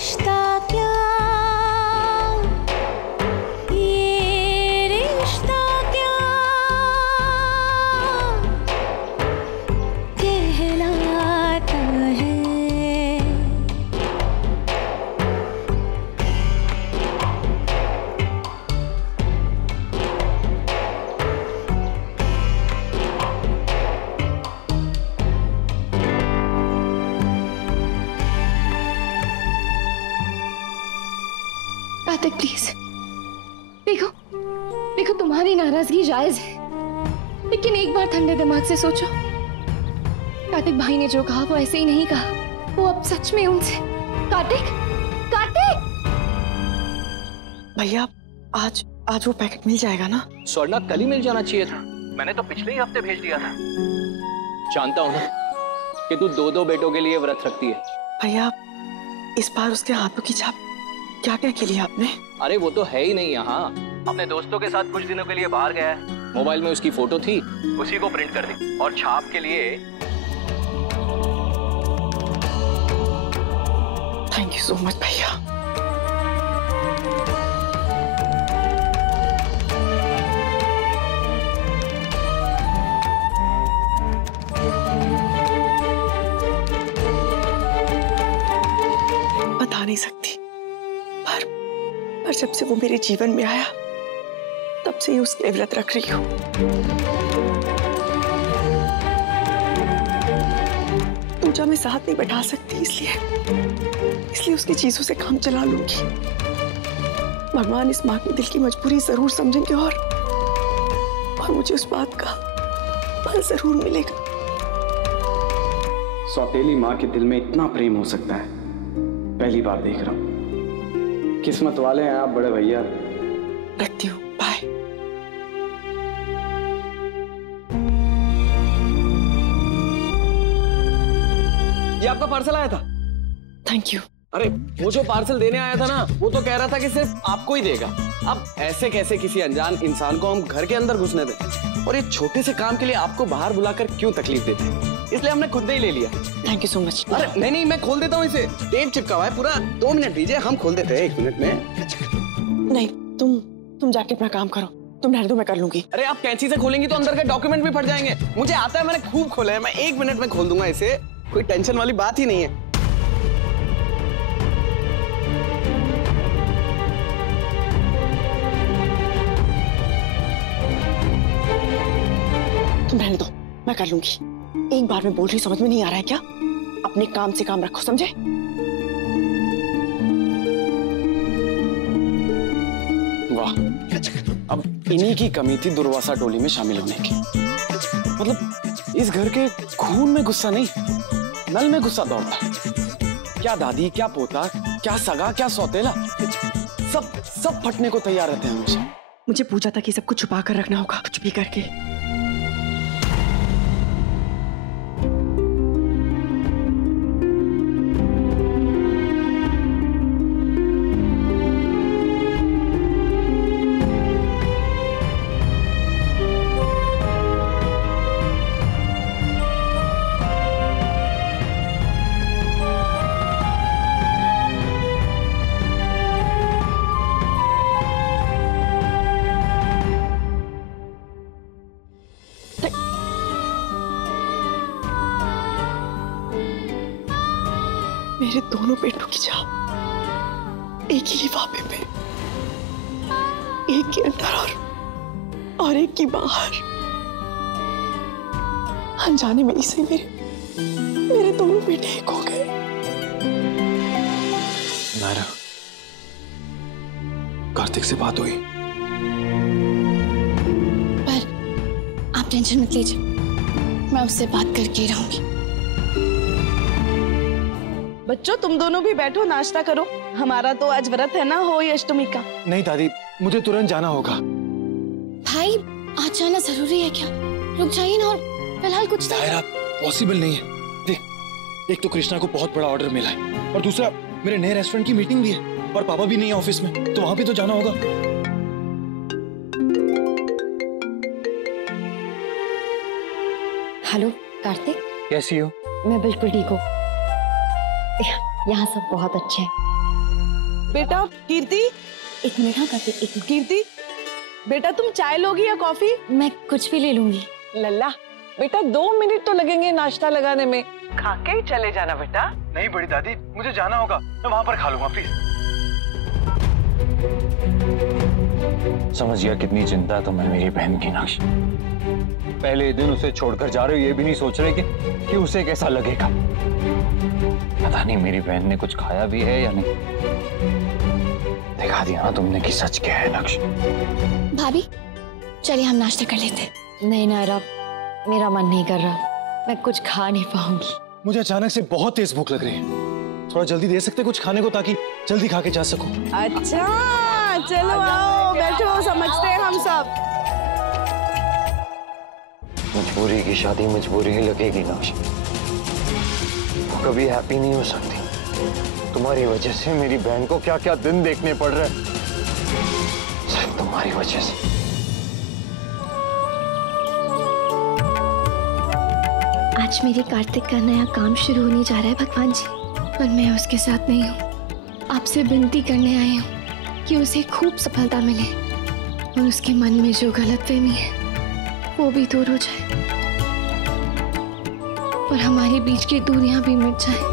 रिश्ता क्या, ये रिश्ता क्या कहलाता है। कार्तिक प्लीज, देखो देखो तुम्हारी नाराजगी जायज है, लेकिन एक बार ठंडे दिमाग से सोचो। कार्तिक भाई ने जो कहा वो ऐसे ही नहीं कहा, वो अब सच में उनसे। कार्तिक, कार्तिक भैया आज वो पैकेट मिल जाएगा ना? स्वर्णा कल ही मिल जाना चाहिए था, मैंने तो पिछले ही हफ्ते भेज दिया था। जानता हूँ ना कि तू दो दो बेटों के लिए व्रत रखती है। भैया इस बार उसके हाथों की छाप क्या क्या के लिए आपने? अरे वो तो है ही नहीं यहाँ, अपने दोस्तों के साथ कुछ दिनों के लिए बाहर गया है। मोबाइल में उसकी फोटो थी, उसी को प्रिंट कर दी और छाप के लिए। थैंक यू सो मच भैया। बता नहीं सकती, पर जब से वो मेरे जीवन में आया तब से ही उसके व्रत रख रही हूँ। पूजा में साथ नहीं बैठा सकती, इसलिए उसकी चीजों से काम चला लूंगी। भगवान इस माँ के दिल की मजबूरी जरूर समझेंगे और मुझे उस बात का फल जरूर मिलेगा। सौतेली माँ के दिल में इतना प्रेम हो सकता है, पहली बार देख रहा हूँ। किस्मत वाले हैं आप बड़े भैया। रखती हूँ, बाय। ये आपका पार्सल आया था। Thank you. अरे वो जो पार्सल देने आया था ना, वो तो कह रहा था कि सिर्फ आपको ही देगा। अब ऐसे कैसे किसी अनजान इंसान को हम घर के अंदर घुसने दें, और ये छोटे से काम के लिए आपको बाहर बुलाकर क्यों तकलीफ देते हैं, इसलिए हमने खुद ही ले लिया। Thank you so much. अरे नहीं, मैं खोल देता हूँ इसे, टेप चिपका हुआ है पूरा। 2 मिनट दीजिए, हम खोल देते हैं 1 मिनट में। नहीं, तुम जाके अपना काम करो, तुम रहने दो, मैं कर लूंगी। अरे आप कैंची से खोलेंगी तो अंदर के डॉक्यूमेंट भी फट जाएंगे। मुझे आता है, मैंने खूब खोला है, मैं 1 मिनट में खोल दूंगा इसे, कोई टेंशन वाली बात ही नहीं है। तुम रहने दो, मैं कर लूंगी। एक बार मैं बोल रही, समझ में नहीं आ रहा है क्या? अपने काम से काम रखो, समझे? वाह, अब इन्हीं की कमी थी दुर्वासा टोली में शामिल होने की। मतलब इस घर के खून में गुस्सा नहीं, नल में गुस्सा दौड़ता है। क्या दादी, क्या पोता, क्या सगा, क्या सौतेला, सब फटने को तैयार रहते हैं हमेशा। मुझे पूजा तक ये सब कुछ छुपा कर रखना होगा, कुछ भी करके। मेरे दोनों पेटों की छाप एक ही लिफाफे में, एक के अंदर और एक की बाहर। अनजाने में इसे मेरे दोनों बेटे एक हो गए। नायरा, कार्तिक से बात हुई? पर आप टेंशन मत लीजिए, मैं उससे बात करके ही रहूंगी। बच्चों तुम दोनों भी बैठो, नाश्ता करो। हमारा तो आज व्रत है ना, होली अष्टमी का। नहीं दादी, मुझे तुरंत जाना होगा। भाई आज जाना जरूरी है क्या? रुक जाइए ना, और फिलहाल कुछ नायरा, पॉसिबल नहीं है। देख, एक तो कृष्णा को बहुत बड़ा ऑर्डर मिला है, और दूसरा मेरे नए रेस्टोरेंट की मीटिंग भी है, और पापा भी नहीं है ऑफिस में, तो वहां भी तो जाना होगा। हेलो कार्तिक, कैसी हो? मैं बिल्कुल ठीक हूँ। यहाँ सब बहुत अच्छे हैं। बेटा कीर्ति, एक मिनट, हाँ करते एक मिनट। कीर्ति बेटा तुम चाय लोगी या कॉफी? मैं कुछ भी ले लूंगी। लल्ला बेटा 2 मिनट तो लगेंगे नाश्ता लगाने में, खा के ही चले जाना बेटा। नहीं बड़ी दादी, मुझे जाना होगा, मैं वहां पर खा लूंगा प्लीज। समझ गया कितनी चिंता है तुम्हें मेरी बहन की नाश। पहले दिन उसे छोड़कर जा रहे हो, ये भी नहीं सोच रहे कि उसे कैसा लगेगा। पता नहीं मेरी बहन ने कुछ खाया भी है या नहीं। दिखा दिया ना तुमने कि सच क्या है नक्श। भाभी चलिए हम नाश्ता कर लेते हैं। नहीं नायरा, मेरा मन नहीं कर रहा, मैं कुछ खा नहीं पाऊंगी। मुझे अचानक से बहुत तेज भूख लग रही है, थोड़ा जल्दी दे सकते कुछ खाने को ताकि जल्दी खा के जा सकूं। अच्छा चलो आओ बैठो, समझते हैं हम सब। मजबूरी की शादी मजबूरी ही लगेगी नक्श, वो कभी हैप्पी नहीं हो सकती। तुम्हारी वजह से मेरी बहन को क्या क्या दिन देखने पड़ रहे हैं, सिर्फ तुम्हारी वजह से। आज मेरे कार्तिक का नया काम शुरू होने जा रहा है भगवान जी, पर मैं उसके साथ नहीं हूँ। आपसे विनती करने आई हूँ कि उसे खूब सफलता मिले और उसके मन में जो गलतफहमी है वो भी दूर हो जाए और हमारे बीच की दूरियां भी मिट जाए।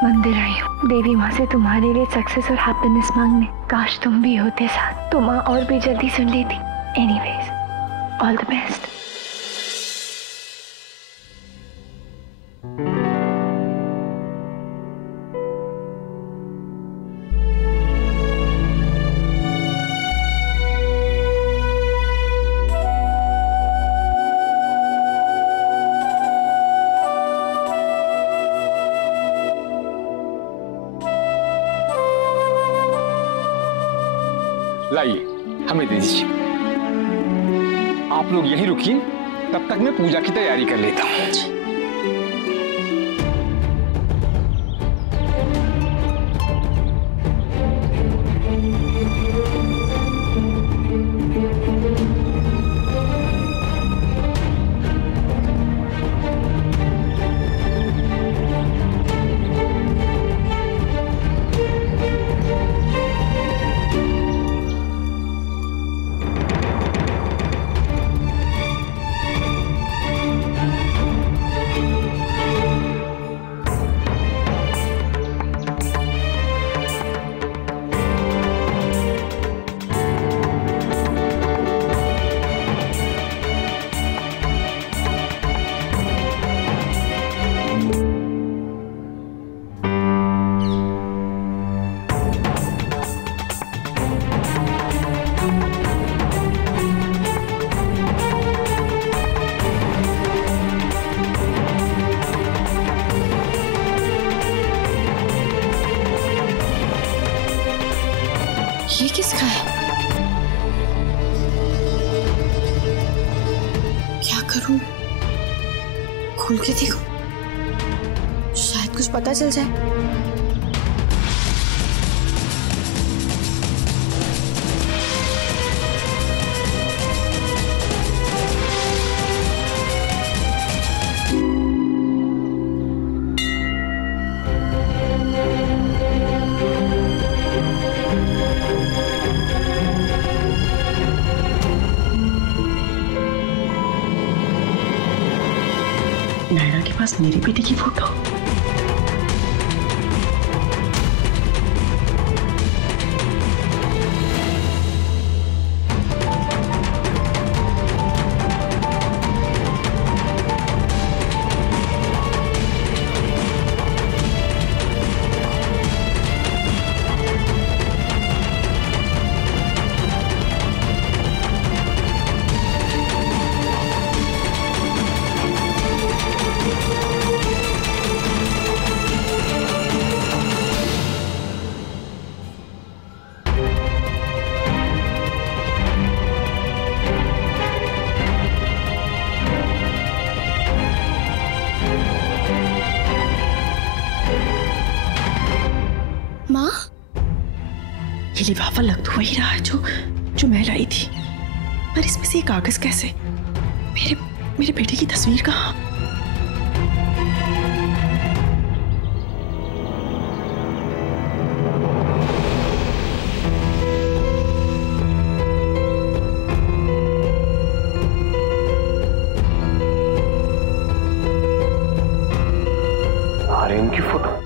मंदिर आई हूँ देवी माँ से तुम्हारे लिए सक्सेस और हैप्पीनेस मांगने। काश तुम भी होते साथ तो माँ और भी जल्दी सुन लेती। Anyways, all the best. लाइए, हमें दे दीजिए। आप लोग यहीं रुकिए, तब तक मैं पूजा की तैयारी कर लेता हूँ। ये किसका है? क्या करूं? खोल के देखूं, शायद कुछ पता चल जाए। नायरा के पास मेरी बेटी की फोटो। माँ, ये लिफाफा लग तो वही रहा है जो मैं लाई थी, पर इसमें से ये कागज कैसे? मेरे बेटे की तस्वीर कहाँ? आर्यन की फोटो?